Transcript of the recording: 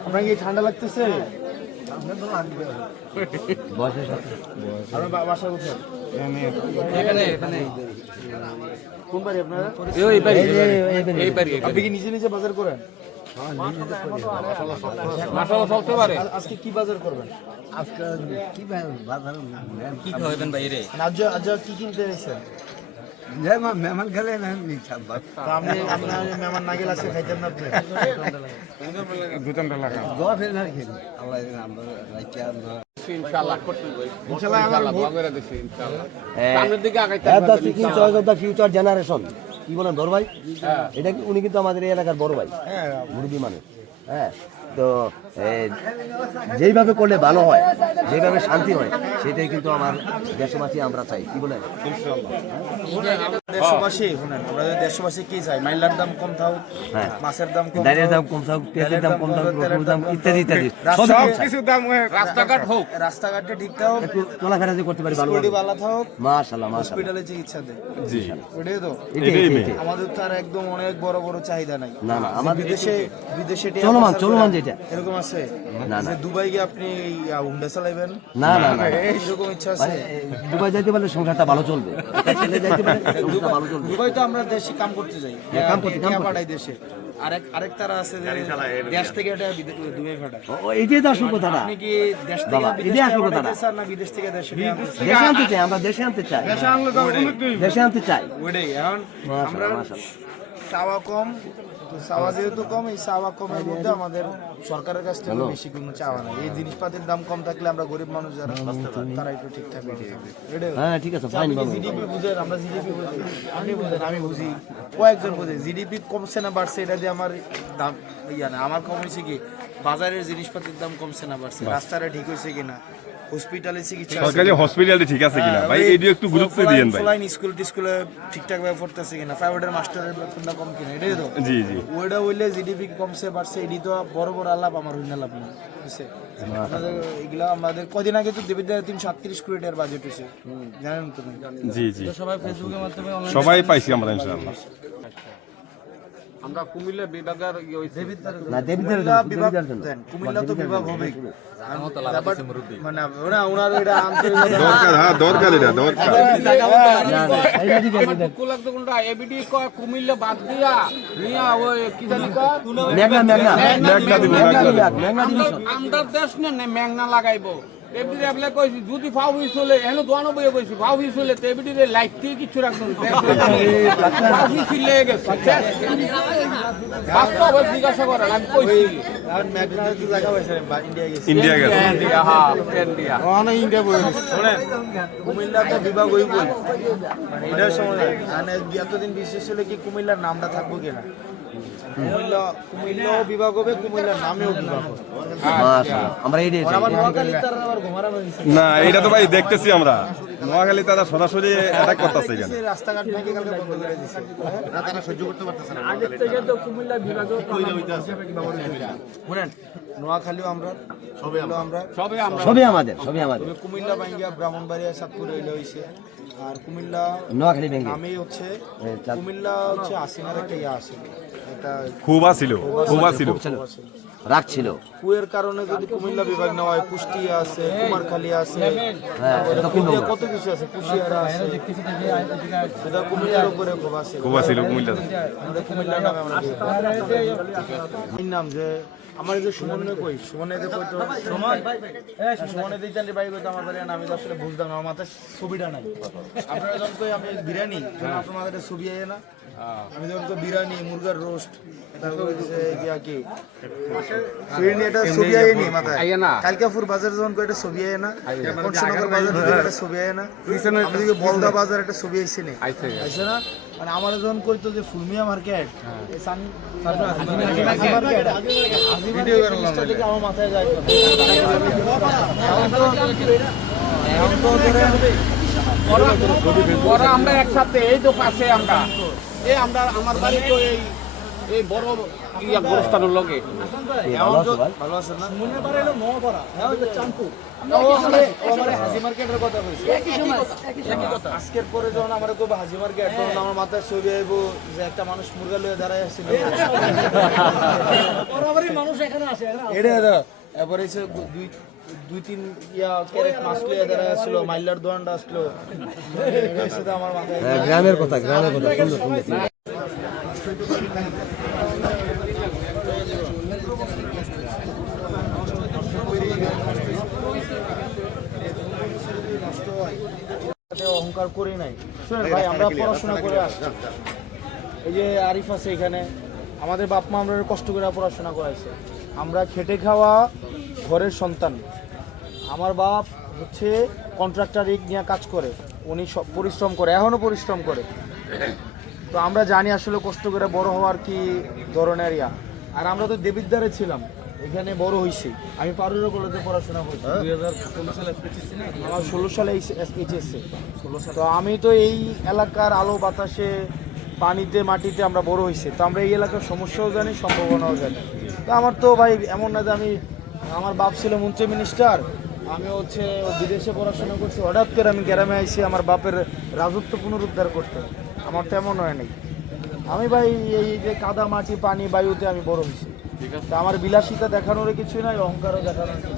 আপনার কি ঠান্ডা লাগতেছে? আপনি কি নিজে নিজে বাজার করেন? আজ- আজকে কি বাজার করবেন? আজকে কি বাজার কি খাওয়াবেন বাইরে? আজ আজ কি কিনতে এসেছেন? মেহমান খেলে না নিচ্ছাম তা আপনি আপনার মেহমান না গেলে খাইতেন না আপনি? দোয়া ফেলে না খেলি আল্লাহ আমরা রাইকা ফিউচার জেনারেশন কি বলেন বড় ভাই? এটা কি উনি কিন্তু আমাদের এই এলাকার বড় ভাই। মুরব্বী মানুষ। হ্যাঁ। তো যেইভাবে করলে ভালো হয় যেভাবে শান্তি হয় সেটাই কিন্তু আমার দেশবাসী আমরা চাই। কি বলেন? দেশবাসী আমরা দেশবাসী কি চাই? মাইলার দাম কম থাক হ্যাঁ। মাছের দাম কম ডালের দাম কম থাকুক পেঁয়াজের দাম কম থাকুক রসুনের দাম ইত্যাদি ইত্যাদি। রাস্তা- সবই কম রাস্তাঘাট হোক। রাস্তাঘাটে ঠিক থাক একটু চলাফেরা যে করতে পারি ভালো স্কুলটি ভালো থাক মাশাল্লাহ মাশাল্লাহ হসপিটালে চিকিৎসা দেয়। ওটাই তো? এটাই এটাই। আমাদের তো আর একদম অনেক বড় বড় চাহিদা নাই। না না আমাদের বিদেশে বিদেশে চলমান, চলমান যেটা। এরকম আছে? না, না। যে দুবাই গিয়ে আপনি হুন্ডা চালাইবেন? না না না এরকম ইচ্ছা আছে? মানে দুবাই যাইতে পারলে সংসারটা ভালো চলবে। যাইতে পারলে সংসারটা ভালো চলবে। দুবাই তো আমরা দেশে কাম করতে যাই। হ্যাঁ, কাম করতে, কাম পাঠাই দেশে। আরেক আরেক তারা আছে যে দেশ থেকে এটা দুবাই ও, এইটাই তো আসল কথাটা। আপনি কি দেশ থেকে বিদেশ এটাই আসল থেকে কথাটা। পাঠাইতে না বিদেশ থেকে দেশে? দেশে আনতে চাই আমরা দেশে আনতে চাই। দেশে আনতে চাই। ওইটাই এখন আমরা। চাওয়া কম তো চাওয়া যেহেতু কম এই চাওয়া কমের মধ্যে আমাদের সরকারের কাছ থেকে বেশি কোনো চাওয়া নাই। এই জিনিসপাতির দাম কম থাকলে আমরা গরিব মানুষ যারা তারা একটু ঠিকঠাক হ্যাঁ ঠিক আছে ফাইন বাবু। জিডিপি বুঝেন? আমরা জিডিপি বুঝি। আপনি বুঝেন আমি বুঝি। কয়েকজন বুঝে। জিডিপি কমছে না বাড়ছে এটা দিয়ে আমার দাম ইয়া না আমার কম হয়েছে কি? বাজারের জিনিসপাতির দাম কমছে না বাড়ছে। রাস্তাটা ঠিক হয়েছে কিনা? হসপিটালে চিকিৎসা সরকারি হসপিটালটি ঠিক আছে কিনা? ভাই এই একটু গুরুত্ব দিয়েন ভাই। ফলাইন স্কুল টিস্কুলে ঠিকঠাক ভাবে পড়তেছে কিনা? প্রাইভেটের মাস্টারের বেতনটা কম কিনা? এটাই তো। জি জি। ওইটা হইলে জিডিপি কমছে বাড়ছে এটি তো বড় বড় আলাপ আমার হইনা লাভ না বুঝছে? আমাদের এগুলা আমাদের কদিন আগে তো দেবিদ্যার তিনশো আটত্রিশ কোটি টাকার বাজেট হয়েছে জানেন তুমি জি জি। সবাই ফেসবুকের মাধ্যমে সবাই পাইছি আমরা ইনশাআল্লাহ। আমরা কুমিল্লা বিভাগের ইয়ে না জন্য বিভাগ কুমিল্লা তো বিভাগ হবে। মানে ওনার এটা দরকার হ্যাঁ দরকার এটা দরকার কুলাক তো কোনটা এবিডি কুমিল্লা বাদ দিয়া নিয়া ওই কি জানি কয় মেঘনা মেঘনা দিব, দেশ নে নে মেঘনা লাগাইবো এবিডি আপলে কইছি যদি ফাউ হই চলে এন দোয়ানো বইয়ে কইছি ফাউ হই চলে এবিডি রে লাইট দিয়ে কিছু রাখবেন ফাউ হই চলে গেছে বাস্তব জিজ্ঞাসা করেন আমি কইছি। আর ম্যাকডোনাল্ড তো জায়গা পাইছে বা- ইন্ডিয়া গেছে। ইন্ডিয়া হ্যাঁ ইন্ডিয়া ইন্ডিয়া বই শোনেন মানে এটার সময় মানে এতদিন বিশেষ হলে কি কুমিল্লার নামটা থাকব কিনা কুমিল্লা কুমিল্লাও বিভাগ হবে কুমিল্লার নামেও বিভাগ হবে। আমরা এইটাই আর চাই। আবার নোয়াখালী তার আবার ঘুমারা হয়েছে না এটা তো ভাই দেখতেছি আমরা। নোয়াখালী তারা সরাসরি অ্যাটাক করতেছে এখানে। রাস্তাঘাট ভেঙে কালকে বন্ধ করে দিছে। তারা সহ্য করতে পারতেছে না। শুনেন নোয়াখালীও আমরা সবাই আমরা। সবে আমরা। সবই আমাদের সবই আমাদের। কুমিল্লা ভাঙ্গিয়া ব্রাহ্মণবাড়িয়া সাতপুরে এলে হয়েছে আর কুমিল্লা নোয়াখালী ব্যাংকে নামেই হচ্ছে কুমিল্লা হচ্ছে আসিনার একটা ইয়া আছে। খুব আসিল খুব আসিল রাখছিল কুয়ের কারণে যদি কুমিল্লা বিভাগ নেওয়া হয় কুষ্টিয়া আছে কুমারখালী আছে হ্যাঁ কুমিল্লা। কত কিছু আছে? কুশিয়ারা আছে। সেটা কুমিল্লার উপরে খুব আছে। খুব আসিল কুমিল্লা। আমরা নামে আমরা যে আমার যে সুমনে কই? সুমনে যে কই তো? সুমন? সুমনে দিতেন যে ভাই কই তো আমার বাড়ি আমি তো আসলে বুঝতাম আমার মাথায় ছবিটা নাই। আপনারা যখন কই আমি বিরিয়ানি আপনার মাথায় ছবি আয় না। আমি যখন কই বিরিয়ানি মুরগার রোস্ট তারপর হচ্ছে গিয়া কি? ফিরনি এটা ছবি আয় নি মাথায়। আইয়ে না। কালকাপুর বাজার যখন কই ছবি আয় না কনসনগর বাজার একটা ছবি আয় না। বলদা বাজার একটা ছবি আইছে নি। আইছে আইছে। না? মানে আমার যখন কইতো যে ফুলমিয়া মার্কেট এই সান মার্কেট। ভিডিও করলাম থেকে আমার মাথায় যায়। এখন তো এখন তো ধরেন ওরা আমরা একসাথে এই তো পাশে আমরা। এই আমরা আমার বাড়ি তো এই এই বড় ইয়া গোরস্থানের লগে। এ, ভালো আছেন না? ও আমারে- ও আমারে হাজি মার্কেটের কথা কইছে। একই কথা। আজকের পরে যখন আমার কইবো হাজি মার্কেট তখন আমার মাথায় ছবি আইবো যে একটা মানুষ মুরগা লয়ে দাঁড়ায় এবারে এসে দুই দুই তিন ইয়া ক্যারেট মাছ লয়ে দাঁড়ায় আসলো মাইলার দোয়ানটা আসলো। আমার মাথায় হ্যাঁ, গ্রামের কথা গ্রামের কথা সুন্দর সুন্দর। সুন্দর। অহংকার করি নাই। শুনেন ভাই আমরা পড়াশোনা করে আসছি। এই যে আরিফ আছে এখানে আমাদের বাপ মা আমরা কষ্ট করে পড়াশোনা করাইছে। আমরা খেটে খাওয়া ঘরের সন্তান। আমার বাপ হচ্ছে কন্ট্রাক্টর ইট নিয়ে কাজ করে। উনি সব পরিশ্রম করে এখনও পরিশ্রম করে। তো আমরা জানি আসলে কষ্ট করে বড় হওয়ার কি ধরনের ইয়া। আর আমরা তো দেবিদ্বারে ছিলাম এখানে বড় হয়েছি আমি পারুর কলেজে পড়াশোনা করছি। সালে আমার ষোলো সালে এইচএসসি তো আমি তো এই এলাকার আলো বাতাসে পানিতে মাটিতে আমরা বড় হয়েছি তো আমরা এই এলাকার সমস্যাও জানি সম্ভাবনাও জানি। তো আমার তো ভাই এমন না যে আমি আমার বাপ ছিল মন্ত্রী মিনিস্টার আমি হচ্ছে বিদেশে পড়াশোনা করছি হঠাৎ করে আমি গ্রামে আইছি আমার বাপের রাজত্ব পুনরুদ্ধার করতে। আমার তেমন হয় নাই। আমি ভাই এই যে কাদা মাটি পানি বায়ুতে আমি বড় হয়েছি। তা আমার বিলাসিতা দেখানোর কিছুই নাই অহংকারও দেখানোর কিছু